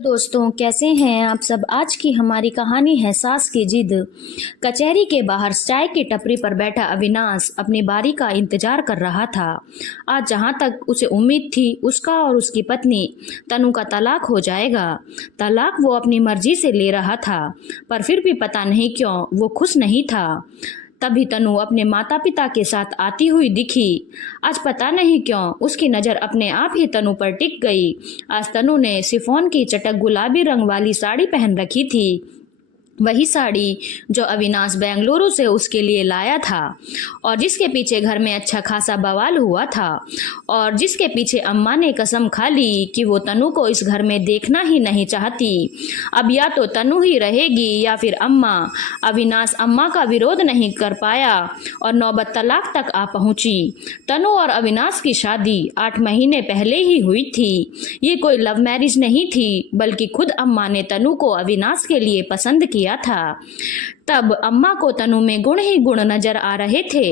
दोस्तों, कैसे हैं आप सब। आज की हमारी कहानी है सास की जिद। कचहरी के बाहर चाय की टपरी पर बैठा अविनाश अपनी बारी का इंतजार कर रहा था। आज जहां तक उसे उम्मीद थी उसका और उसकी पत्नी तनु का तलाक हो जाएगा। तलाक वो अपनी मर्जी से ले रहा था, पर फिर भी पता नहीं क्यों वो खुश नहीं था। तभी तनु अपने माता पिता के साथ आती हुई दिखी। आज पता नहीं क्यों उसकी नज़र अपने आप ही तनु पर टिक गई। आज तनु ने शिफॉन की चटक गुलाबी रंग वाली साड़ी पहन रखी थी, वही साड़ी जो अविनाश बेंगलुरु से उसके लिए लाया था और जिसके पीछे घर में अच्छा खासा बवाल हुआ था और जिसके पीछे अम्मा ने कसम खा ली कि वो तनु को इस घर में देखना ही नहीं चाहती। अब या तो तनु ही रहेगी या फिर अम्मा। अविनाश अम्मा का विरोध नहीं कर पाया और नौबत तलाक तक आ पहुंची। तनु और अविनाश की शादी 8 महीने पहले ही हुई थी। ये कोई लव मैरिज नहीं थी, बल्कि खुद अम्मा ने तनु को अविनाश के लिए पसंद किया था। तब अम्मा को तनु में गुण ही गुण नजर आ रहे थे।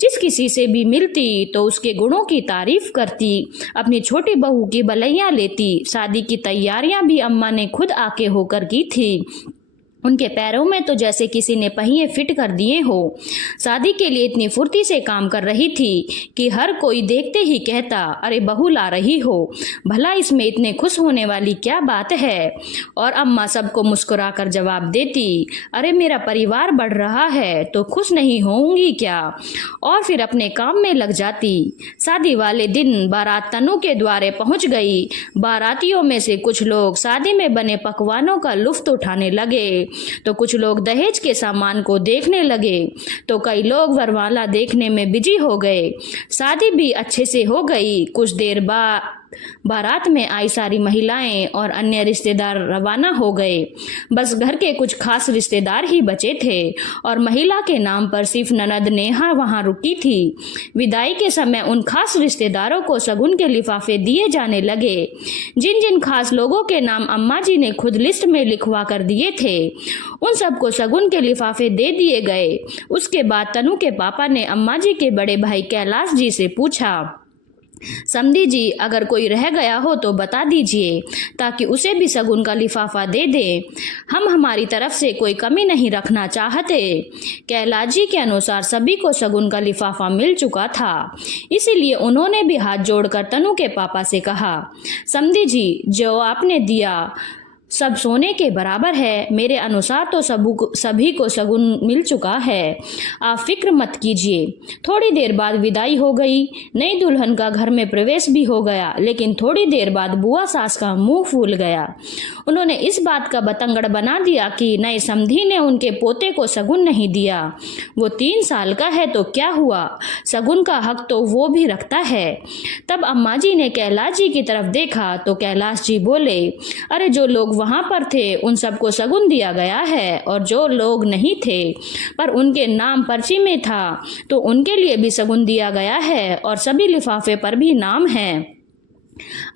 जिस किसी से भी मिलती तो उसके गुणों की तारीफ करती, अपनी छोटी बहू की भलाइयां लेती। शादी की तैयारियां भी अम्मा ने खुद आके होकर की थी। उनके पैरों में तो जैसे किसी ने पहिए फिट कर दिए हो। शादी के लिए इतनी फुर्ती से काम कर रही थी कि हर कोई देखते ही कहता, अरे बहू ला रही हो, भला इसमें इतने खुश होने वाली क्या बात है। और अम्मा सबको मुस्कुरा कर जवाब देती, अरे मेरा परिवार बढ़ रहा है तो खुश नहीं होंगी क्या। और फिर अपने काम में लग जाती। शादी वाले दिन बारात तनु के द्वारे पहुंच गई। बारातियों में से कुछ लोग शादी में बने पकवानों का लुफ्त उठाने लगे, तो कुछ लोग दहेज के सामान को देखने लगे, तो कई लोग वरमाला देखने में बिजी हो गए। शादी भी अच्छे से हो गई। कुछ देर बाद बारात में आई सारी महिलाएं और अन्य रिश्तेदार रवाना हो गए। बस घर के कुछ खास रिश्तेदार ही बचे थे और महिला के नाम पर सिर्फ ननद नेहा वहां रुकी थी। विदाई के समय उन खास रिश्तेदारों को शगुन के लिफाफे दिए जाने लगे। जिन जिन खास लोगों के नाम अम्मा जी ने खुद लिस्ट में लिखवा कर दिए थे, उन सबको शगुन के लिफाफे दे दिए गए। उसके बाद तनु के पापा ने अम्मा जी के बड़े भाई कैलाश जी से पूछा, समधी जी अगर कोई रह गया हो तो बता दीजिए, ताकि उसे भी शगुन का लिफाफा दे दे। हम हमारी तरफ से कोई कमी नहीं रखना चाहते। कैलाश जी के अनुसार सभी को शगुन का लिफाफा मिल चुका था, इसीलिए उन्होंने भी हाथ जोड़कर तनु के पापा से कहा, समधी जी जो आपने दिया सब सोने के बराबर है। मेरे अनुसार तो सभी को शगुन मिल चुका है, आप फिक्र मत कीजिए। थोड़ी देर बाद विदाई हो गई। नई दुल्हन का घर में प्रवेश भी हो गया, लेकिन थोड़ी देर बाद बुआ सास का मुंह फूल गया। उन्होंने इस बात का बतंगड़ बना दिया कि नए समधी ने उनके पोते को शगुन नहीं दिया। वो 3 साल का है तो क्या हुआ, शगुन का हक तो वो भी रखता है। तब अम्मा जी ने कैलाश जी की तरफ देखा तो कैलाश जी बोले, अरे जो लोग वहां पर थे उन सबको शगुन दिया गया है, और जो लोग नहीं थे पर उनके नाम पर्ची में था तो उनके लिए भी शगुन दिया गया है और सभी लिफाफे पर भी नाम है।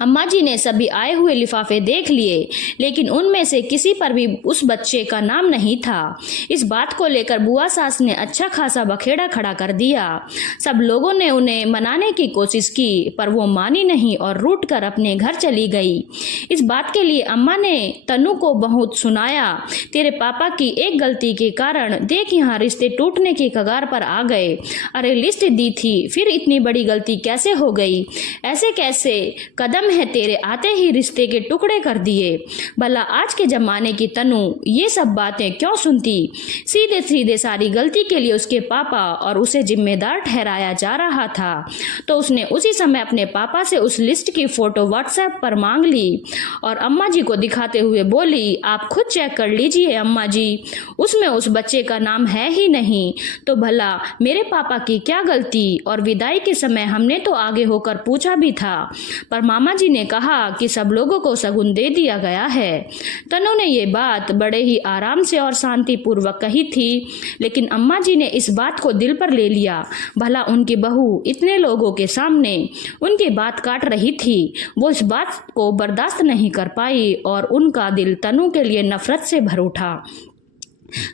अम्मा जी ने सभी आए हुए लिफाफे देख लिए, लेकिन उनमें से किसी पर भी उस बच्चे का नाम नहीं था। इस बात को लेकर बुआ सास ने अच्छा खासा बखेड़ा खड़ा कर दिया। सब लोगों ने उन्हें मनाने की कोशिश की, पर वो मानी नहीं और रूठ कर अपने घर चली गई। इस बात के लिए अम्मा ने तनु को बहुत सुनाया, तेरे पापा की एक गलती के कारण देख यहाँ रिश्ते टूटने की कगार पर आ गए। अरे लिस्ट दी थी, फिर इतनी बड़ी गलती कैसे हो गई। ऐसे कैसे कदम है, तेरे आते ही रिश्ते के टुकड़े कर दिए। भला आज के जमाने की तनु ये सब बातें क्यों सुनती। सीधे सीधे सारी गलती के लिए उसके पापा और उसे जिम्मेदार ठहराया जा रहा था, तो उसने उसी समय अपने पापा से उस लिस्ट की फोटो व्हाट्सएप पर मांग ली और अम्मा जी को दिखाते हुए बोली, आप खुद चेक कर लीजिए अम्मा जी, उसमें उस बच्चे का नाम है ही नहीं। तो भला मेरे पापा की क्या गलती। और विदाई के समय हमने तो आगे होकर पूछा भी था, पर मामा जी ने कहा कि सब लोगों को शगुन दे दिया गया है। तनु ने ये बात बड़े ही आराम से और शांति पूर्वक कही थी, लेकिन अम्मा जी ने इस बात को दिल पर ले लिया। भला उनकी बहू इतने लोगों के सामने उनकी बात काट रही थी, वो इस बात को बर्दाश्त नहीं कर पाई और उनका दिल तनु के लिए नफरत से भर उठा।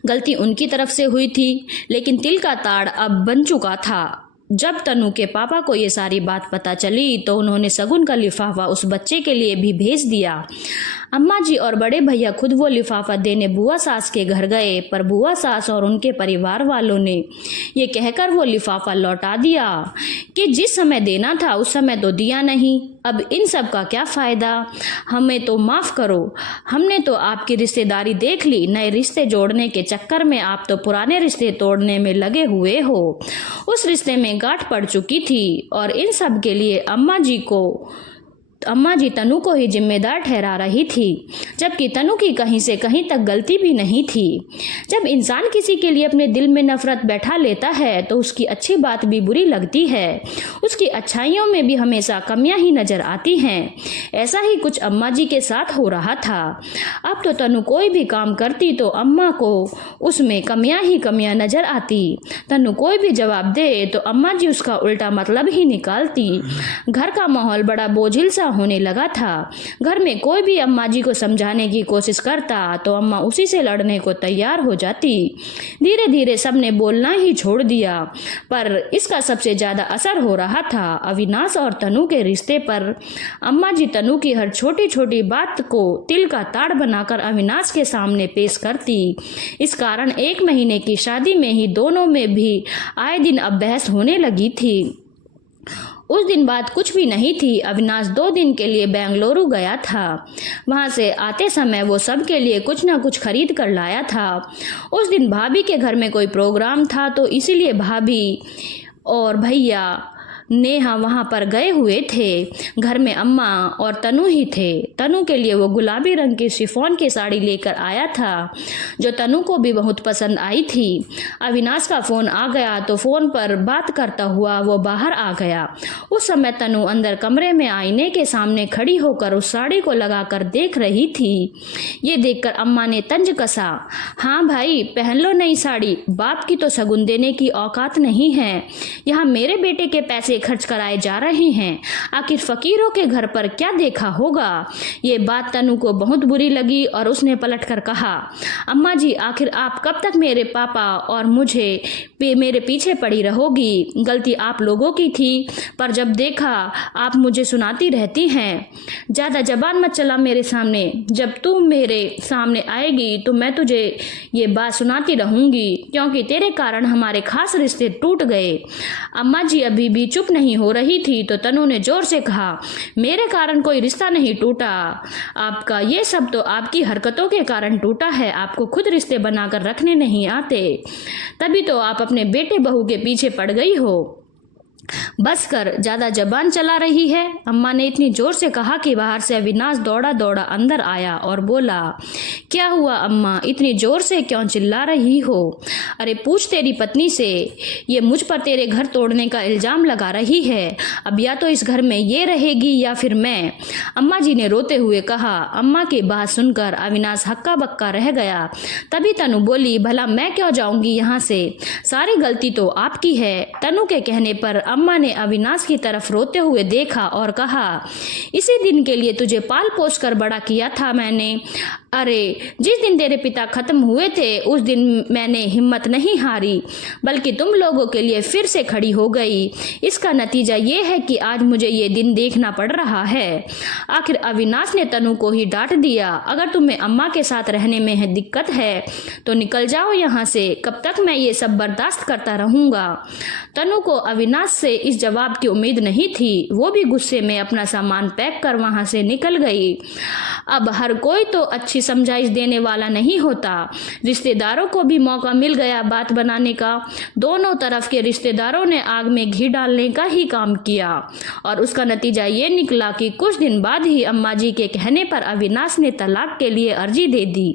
गलती उनकी तरफ से हुई थी, लेकिन तिल का ताड़ अब बन चुका था। जब तनु के पापा को ये सारी बात पता चली तो उन्होंने शगुन का लिफाफा उस बच्चे के लिए भी भेज दिया। अम्मा जी और बड़े भैया खुद वो लिफाफा देने बुआ सास के घर गए, पर बुआ सास और उनके परिवार वालों ने ये कहकर वो लिफाफा लौटा दिया कि जिस समय देना था उस समय तो दिया नहीं, अब इन सब का क्या फ़ायदा, हमें तो माफ़ करो, हमने तो आपकी रिश्तेदारी देख ली, नए रिश्ते जोड़ने के चक्कर में आप तो पुराने रिश्ते तोड़ने में लगे हुए हो। उस रिश्ते में गांठ पड़ चुकी थी और इन सब के लिए अम्मा जी तनु को ही जिम्मेदार ठहरा रही थी, जबकि तनु की कहीं से कहीं तक गलती भी नहीं थी। जब इंसान किसी के लिए अपने दिल में नफरत बैठा लेता है तो उसकी अच्छी बात भी बुरी लगती है, उसकी अच्छाइयों में भी हमेशा कमियां ही नजर आती हैं। ऐसा ही कुछ अम्मा जी के साथ हो रहा था। अब तो तनु कोई भी काम करती तो अम्मा को उसमें कमियां ही कमियां नजर आती। तनु कोई भी जवाब दे तो अम्मा जी उसका उल्टा मतलब ही निकालती। घर का माहौल बड़ा बोझिल सा होने लगा था। घर में कोई भी अम्मा जी को समझाने की कोशिश करता तो अम्मा उसी से लड़ने को तैयार हो जाती। धीरे धीरे सबने बोलना ही छोड़ दिया, पर इसका सबसे ज्यादा असर हो रहा था अविनाश और तनु के रिश्ते पर। अम्मा जी तनु की हर छोटी छोटी बात को तिल का ताड़ बनाकर अविनाश के सामने पेश करती। इस कारण 1 महीने की शादी में ही दोनों में भी आए दिन अब बहस होने लगी थी। उस दिन बात कुछ भी नहीं थी। अविनाश 2 दिन के लिए बेंगलुरु गया था। वहां से आते समय वो सब के लिए कुछ ना कुछ खरीद कर लाया था। उस दिन भाभी के घर में कोई प्रोग्राम था तो इसीलिए भाभी और भैया नेहा वहां पर गए हुए थे। घर में अम्मा और तनु ही थे। तनु के लिए वो गुलाबी रंग की शिफॉन की साड़ी लेकर आया था जो तनु को भी बहुत पसंद आई थी। अविनाश का फोन आ गया तो फोन पर बात करता हुआ वो बाहर आ गया। उस समय तनु अंदर कमरे में आईने के सामने खड़ी होकर उस साड़ी को लगाकर देख रही थी। ये देखकर अम्मा ने तंज कसा, हाँ भाई पहन लो नई साड़ी, बाप की तो शगुन देने की औकात नहीं है। यहाँ मेरे बेटे के पैसे खर्च कराए जा रहे हैं, आखिर फकीरों के घर पर क्या देखा होगा। ये बात तनु को बहुत बुरी लगी और उसने पलटकर कहा, अम्मा जी आखिर आप कब तक मेरे पापा और मेरे पीछे पड़ी रहोगी। गलती आप लोगों की थी, पर जब देखा आप मुझे सुनाती रहती हैं। ज्यादा जबान मत चला मेरे सामने, जब तू मेरे सामने आएगी तो मैं तुझे ये बात सुनाती रहूंगी, क्योंकि तेरे कारण हमारे खास रिश्ते टूट गए। अम्मा जी अभी भी चुप नहीं हो रही थी तो तनु ने जोर से कहा, मेरे कारण कोई रिश्ता नहीं टूटा, आपका ये सब तो आपकी हरकतों के कारण टूटा है। आपको खुद रिश्ते बनाकर रखने नहीं आते, तभी तो आप अपने बेटे बहू के पीछे पड़ गई हो। बस कर, ज्यादा जबान चला रही है, अम्मा ने इतनी जोर से कहा कि बाहर से अविनाश दौड़ा दौड़ा अंदर आया और बोला, क्या हुआ अम्मा, इतनी जोर से क्यों चिल्ला रही हो। अरे पूछ तेरी पत्नी से, ये मुझ पर तेरे घर तोड़ने का इल्जाम लगा रही है। अब या तो इस घर में ये रहेगी या फिर मैं, अम्मा जी ने रोते हुए कहा। अम्मा की बात सुनकर अविनाश हक्का बक्का रह गया। तभी तनु बोली, भला मैं क्यों जाऊंगी यहाँ से, सारी गलती तो आपकी है। तनु के कहने पर अम्मा ने अविनाश की तरफ रोते हुए देखा और कहा, इसी दिन के लिए तुझे पाल पोस कर बड़ा किया था मैंने। अरे जिस दिन तेरे पिता खत्म हुए थे उस दिन मैंने हिम्मत नहीं हारी, बल्कि तुम लोगों के लिए फिर से खड़ी हो गई। इसका नतीजा ये है कि आज मुझे ये दिन देखना पड़ रहा है। आखिर अविनाश ने तनु को ही डांट दिया, अगर तुम्हें अम्मा के साथ रहने में दिक्कत है तो निकल जाओ यहाँ से, कब तक मैं ये सब बर्दाश्त करता रहूंगा। तनु को अविनाश से इस जवाब की उम्मीद नहीं थी। वो भी गुस्से में अपना सामान पैक कर वहां से निकल गई। अब हर कोई तो अच्छी समझाइश देने वाला नहीं होता। रिश्तेदारों को भी मौका मिल गया बात बनाने का। दोनों तरफ के रिश्तेदारों ने आग में घी डालने का ही काम किया और उसका नतीजा ये निकला कि कुछ दिन बाद ही अम्मा जी के कहने पर अविनाश ने तलाक के लिए अर्जी दे दी।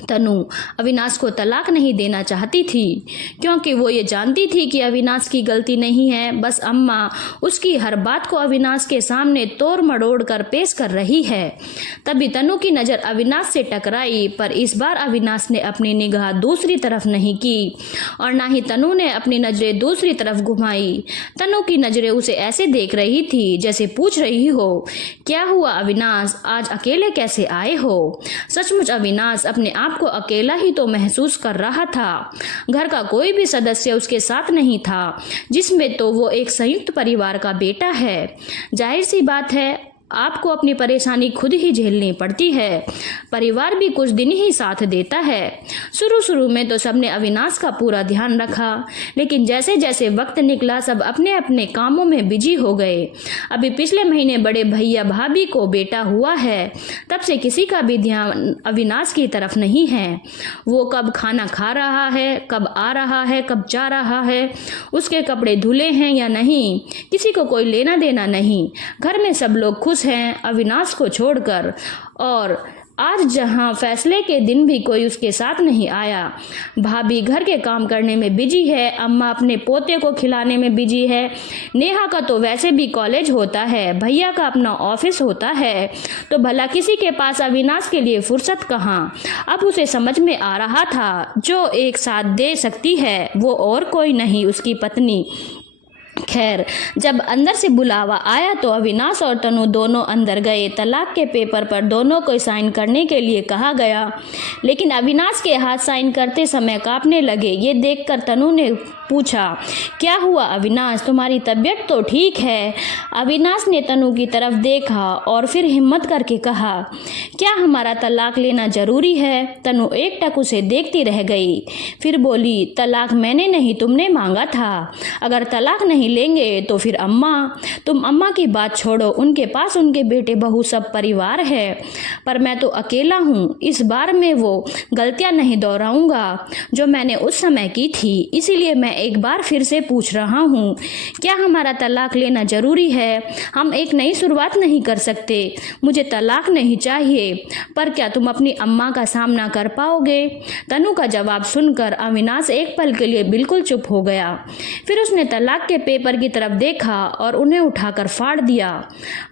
तनु अविनाश को तलाक नहीं देना चाहती थी, क्योंकि वो ये जानती थी कि अविनाश की गलती नहीं है, बस अम्मा उसकी हर बात को अविनाश के सामने तोड़ मड़ोड़ कर पेश कर रही है। तभी तनु की नज़र अविनाश से टकराई, पर इस बार अविनाश ने अपनी निगाह दूसरी तरफ नहीं की और ना ही तनु ने अपनी नज़रें दूसरी तरफ घुमाई। तनु की नज़रें उसे ऐसे देख रही थी जैसे पूछ रही हो, क्या हुआ अविनाश, आज अकेले कैसे आए हो। सचमुच अविनाश अपने आप आप को अकेला ही तो महसूस कर रहा था। घर का कोई भी सदस्य उसके साथ नहीं था, जिसमें तो वो एक संयुक्त परिवार का बेटा है। जाहिर सी बात है आपको अपनी परेशानी खुद ही झेलनी पड़ती है। परिवार भी कुछ दिन ही साथ देता है। शुरू में तो सबने अविनाश का पूरा ध्यान रखा, लेकिन जैसे जैसे वक्त निकला सब अपने अपने कामों में बिजी हो गए। अभी पिछले महीने बड़े भैया भाभी को बेटा हुआ है, तब से किसी का भी ध्यान अविनाश की तरफ नहीं है। वो कब खाना खा रहा है, कब आ रहा है, कब जा रहा है, उसके कपड़े धुले हैं या नहीं, किसी को कोई लेना देना नहीं। घर में सब लोग खुश हैं अविनाश को छोड़कर। और आज जहां फैसले के दिन भी कोई उसके साथ नहीं आया। भाभी घर के काम करने में बिजी है, अम्मा अपने पोते को खिलाने में बिजी है, नेहा का तो वैसे भी कॉलेज होता है, भैया का अपना ऑफिस होता है, तो भला किसी के पास अविनाश के लिए फुर्सत कहाँ। अब उसे समझ में आ रहा था जो एक साथ दे सकती है वो और कोई नहीं, उसकी पत्नी। खैर, जब अंदर से बुलावा आया तो अविनाश और तनु दोनों अंदर गए। तलाक के पेपर पर दोनों को साइन करने के लिए कहा गया, लेकिन अविनाश के हाथ साइन करते समय कांपने लगे। ये देखकर तनु ने पूछा, क्या हुआ अविनाश, तुम्हारी तबीयत तो ठीक है? अविनाश ने तनु की तरफ देखा और फिर हिम्मत करके कहा, क्या हमारा तलाक लेना जरूरी है? तनु एकटक उसे देखती रह गई, फिर बोली, तलाक मैंने नहीं तुमने मांगा था। अगर तलाक नहीं लेंगे तो फिर अम्मा, तुम अम्मा की बात छोड़ो, उनके पास उनके बेटे बहू सब परिवार है, पर मैं तो अकेला हूँ। इस बार मैं वो गलतियाँ नहीं दोहराऊंगा जो मैंने उस समय की थी। इसीलिए मैं एक बार फिर से पूछ रहा हूँ, क्या हमारा तलाक लेना जरूरी है? हम एक नई शुरुआत नहीं कर सकते? मुझे तलाक नहीं चाहिए, पर क्या तुम अपनी अम्मा का सामना कर पाओगे? तनु का जवाब सुनकर अविनाश एक पल के लिए बिल्कुल चुप हो गया। फिर उसने तलाक के पेपर की तरफ देखा और उन्हें उठाकर फाड़ दिया।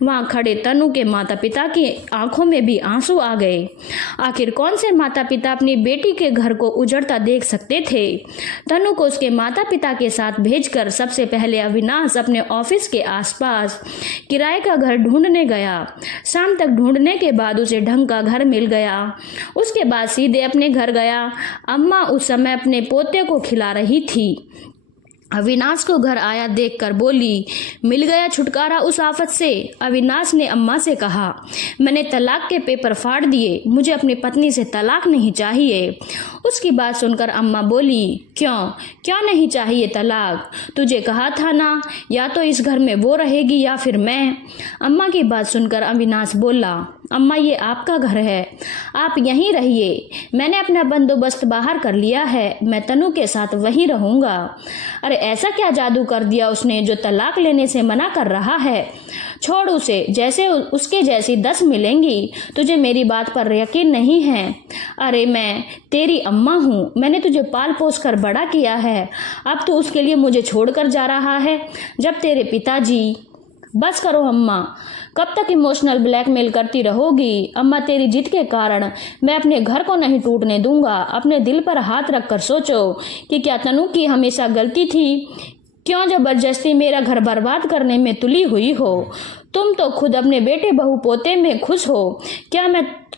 वहां खड़े तनु के माता पिता की आंखों में भी आंसू आ गए। आखिर कौन से माता पिता अपनी बेटी के घर को उजड़ता देख सकते थे? तनु को उसके माता पिता के साथ भेजकर सबसे पहले अविनाश अपने ऑफिस के आसपास किराए का घर ढूंढने गया। शाम तक ढूंढने के बाद उसे ढंग का घर मिल गया। उसके बाद सीधे अपने घर गया। अम्मा उस समय अपने पोते को खिला रही थी। अविनाश को घर आया देखकर बोली, मिल गया छुटकारा उस आफत से? अविनाश ने अम्मा से कहा, मैंने तलाक के पेपर फाड़ दिए, मुझे अपनी पत्नी से तलाक नहीं चाहिए। उसकी बात सुनकर अम्मा बोली, क्यों नहीं चाहिए तलाक? तुझे कहा था ना, या तो इस घर में वो रहेगी या फिर मैं। अम्मा की बात सुनकर अविनाश बोला, अम्मा ये आपका घर है, आप यहीं रहिए, मैंने अपना बंदोबस्त बाहर कर लिया है, मैं तनु के साथ वहीं रहूंगा। अरे ऐसा क्या जादू कर दिया उसने जो तलाक लेने से मना कर रहा है? छोड़ उसे, जैसे उसके जैसी 10 मिलेंगी। तुझे मेरी बात पर यकीन नहीं है? अरे मैं तेरी अम्मा हूँ, मैंने तुझे पाल पोस कर बड़ा किया है, अब तो उसके लिए मुझे छोड़कर जा रहा है? जब तेरे पिताजी। बस करो अम्मा, कब तक इमोशनल ब्लैकमेल करती रहोगी? अम्मा तेरी जिद के कारण मैं अपने घर को नहीं टूटने दूंगा। अपने दिल पर हाथ रखकर सोचो कि क्या तनु की हमेशा गलती थी? क्यों जबरदस्ती मेरा घर बर्बाद करने में तुली हुई हो? तुम तो खुद अपने बेटे बहू पोते में खुश हो,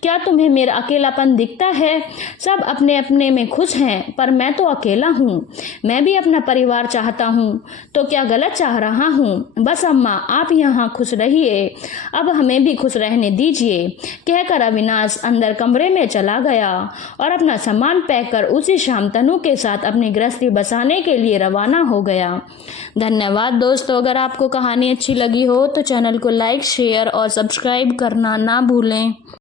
क्या तुम्हें मेरा अकेलापन दिखता है? सब अपने अपने में खुश हैं, पर मैं तो अकेला हूँ। मैं भी अपना परिवार चाहता हूँ, तो क्या गलत चाह रहा हूँ? बस अम्मा आप यहाँ खुश रहिए, अब हमें भी खुश रहने दीजिए। कहकर अविनाश अंदर कमरे में चला गया और अपना सामान पैक कर उसी शाम तनु के साथ अपनी गृहस्थी बसाने के लिए रवाना हो गया। धन्यवाद दोस्तों, अगर आपको कहानी अच्छी लगी हो तो चैनल को लाइक, शेयर और सब्सक्राइब करना ना भूलें।